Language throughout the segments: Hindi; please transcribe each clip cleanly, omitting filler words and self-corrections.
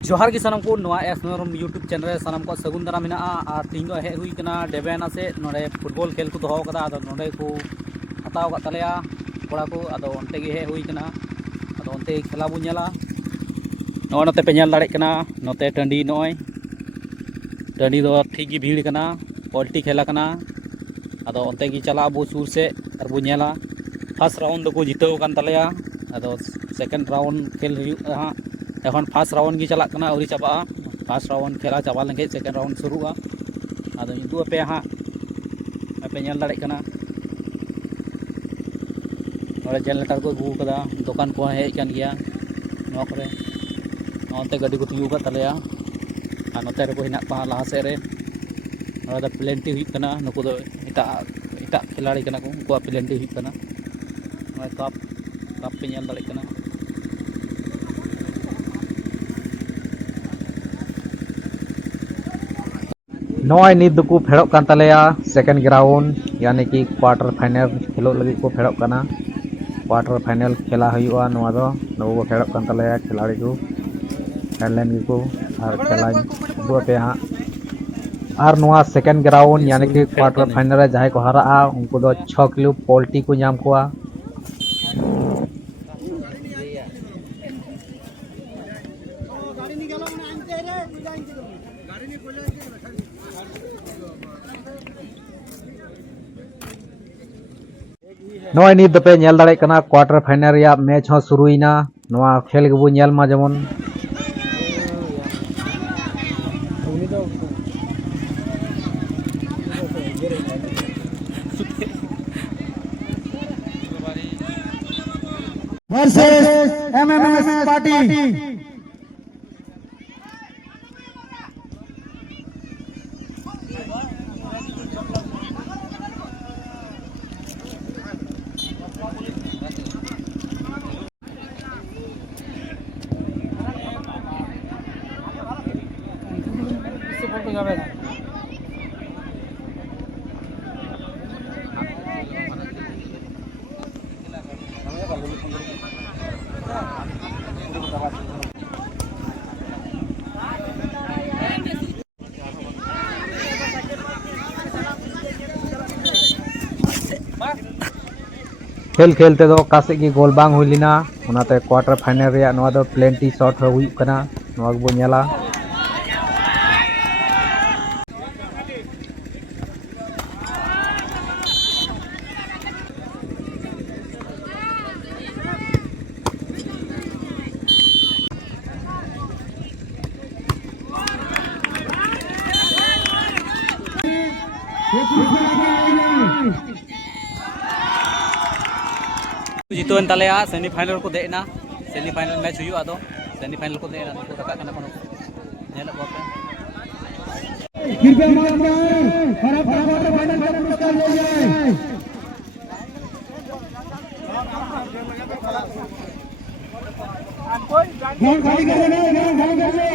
जोहार की सानम को नवा एस नरम यूट्यूब चैनल सानम को सगुन दारा मेना और तीन दो हे हुई कना डेबेना से नोडे फुटबॉल खेल को दोहो कदा आदो नोडे को हताव का तलेया कोड़ा को आदो ओंते गे हे हुई कना आदो ओंते खेला बु नेला नो नते पे नेल दाड़े कना नते टंडी नोय टंडी दो ठीक गी भीड़ कना पोल्टी खेला कना आदो ओंते गी चला बु सुर से और बु नेला फर्स्ट राउंड दो को जीतो कान तलेया आदो सेकंड राउंड खेल हां এখন ফার্স্ট রাউন্ড কি চালাক কানা আউরি চাবা ফার্স্ট রাউন্ড খেলা চাবা লেগে সেকেন্ড রাউন্ড শুরুগা আদো ইদু আপে হা আপে নেল দাড়ে কানা নরে জেনারেটর को गु कदा दुकान को हेज कान गया नो करे नोते गाड़ी को तियु का तलेया आ नोते रे को हिना पा लाहा से रे नोरा दा प्लेंटी हुई कना नुको दो इटा इटा खिलाड़ी कना को उनको प्लेंटी हुई कना नोय कप कप पे नेल दाड़े कना नॉय नित को फेड़ोक कान तलेया सेकेंड ग्राउंड यानी कि क्वार्टर फाइनल खेलो लगी को फेड़ोक काना क्वार्टर फाइनल खेला हुआ नवा दो नो को फेड़ोक कान तलेया खिलाड़ी को हेडलाइन को और खेला दो पे हां और नवा सेकेंड ग्राउंड यानी कि क्वार्टर फाइनल रे जहां को हराआ उनको दो 6 किलो पोल्टी को नाम कोआ नॉय नित दपे नेल दाड़े कना क्वार्टर फाइनल या मैच हो शुरुइना नवा खेल गबु नेल मा जेमन वर्सेस एमएमएस पार्टी खेल खेलते दो कासे की गोल बांग हुईलिना उनाते क्वार्टर फाइनल रे नवा दो प्लेंटी शॉट हुई कना नवा को नेला जीतोन तलेया सेमीफाइनल को देना सेमीफाइनल मैच हुई आदो सेमीफाइनल को देना को रखा कना कोनो नेल को कृपया मानकर फटाफट फाइनल का पुरस्कार ले जाए ग्राउंड खाली कर दो ग्राउंड खाली कर दो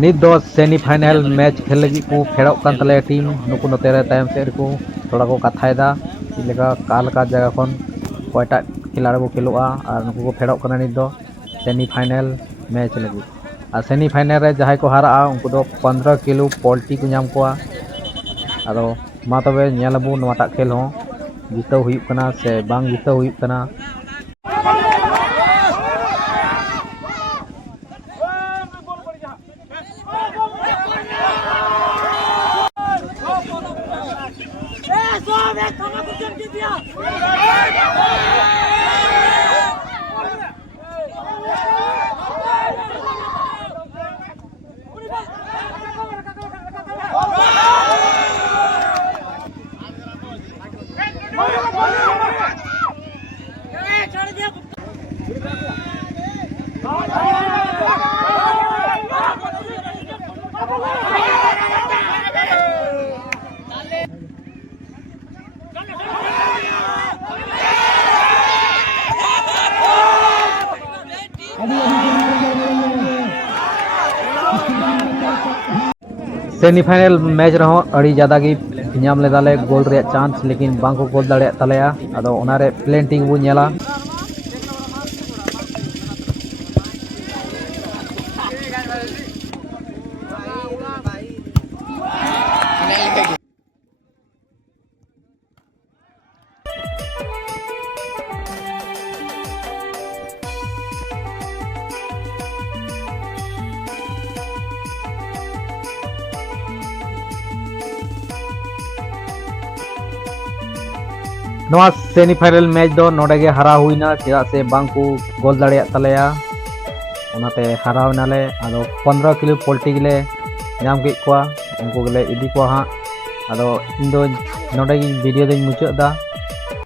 नित दो सेमीफाइनल मैच खेल लगी को फेड़ोक कान तले टीम नुको नते रे टाइम से को थोड़ा को कथायदा इलेका काल का जगह खन कोयटा खिलाड़ी को खेलोआ और नुको को फेड़ोक काना नित दो सेमीफाइनल मैच लगी और सेमीफाइनल रे जहां को हारा उनको दो 15 किलो पोल्टी को नाम कोआ आदो मा तबे नेलबु नवाटा खेल हो जीतो हुई कना से बांग जीतो हुई कना सेमीफाइनल मैच रहो अड़ी ज़्यादा की नाम लेदाले गोल रे चांस लेकिन बांग को गोल दाड़े तलेया अदो ओनारे प्लेंटिंग बु नेला नवा सेमीफाइनल मैच दो नोडे गे हरा हुईना चेदा से बांग को गोल दाड़िया तलेया ओनाते हराव नाले आदो 15 किलो पोल्ट्री गिले नाम के कोआ उनको गिले इदी को हां आदो इन दो नोडे गी वीडियो दे मुचाद दा